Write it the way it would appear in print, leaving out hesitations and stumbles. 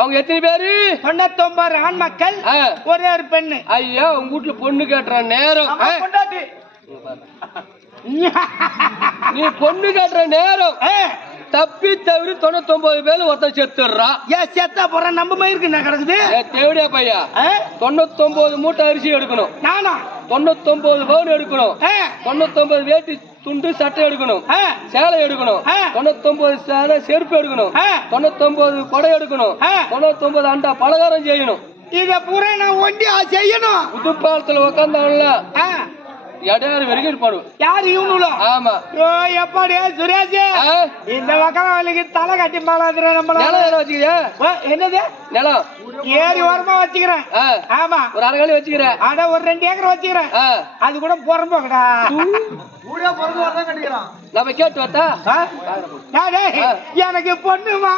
அவங்க எத்தனை பேரு? 99 ஆண் மக்கள், ஒரே ஒரு பெண்ணு. ஐயா உங்க வீட்டுல பொண்ணு கேட்டுற நேரம், நீ பொண்ணு கேட்டுற நேரம் தப்பி தவிர 99 பேர் ஒருத்தன் செத்துடுறா. ஏன் செத்தா போற நம்ம மயிருக்கு என்ன கிடக்குது? தேவடியா பையா 99 மூட்டை அரிசி எடுக்கணும். நானா 99 பவுன் எடுக்கணும். 99 வேட்டி துண்டு சட்டை எடுக்கணும். சேலை எடுக்கணும். 99 செருப்பு எடுக்கணும். 99 கொடை எடுக்கணும். 99 அண்டா பலகாரம் செய்யணும். இத பூரா நான் ஒண்டி செய்யணும். புதுப்பாலத்துல உக்காந்தாங்கல்ல எடையாறு வரைக்கும் இருப்பாடு. யாரு இவனுல? ஆமா. எப்பாடி சுரேஷ் இந்த வக்கவலுக்கு தலை கட்டி மாலாதுற நம்மள. நிலம் வச்சுக்கிறியா? என்னது நிலம்? ஏரி ஓரமா வச்சுக்கிறேன். ஆமா. ஒரு அரைகாலி வச்சுக்கிறேன். அட ஒரு 2 ஏக்கர் வச்சுக்கிறேன். அது கூட பொறம்போக்கடா. கூட பொறந்து வரதான் கட்டிக்கிறான். நம்ம கேட்டு வரட்டா? எனக்கு பொண்ணுமா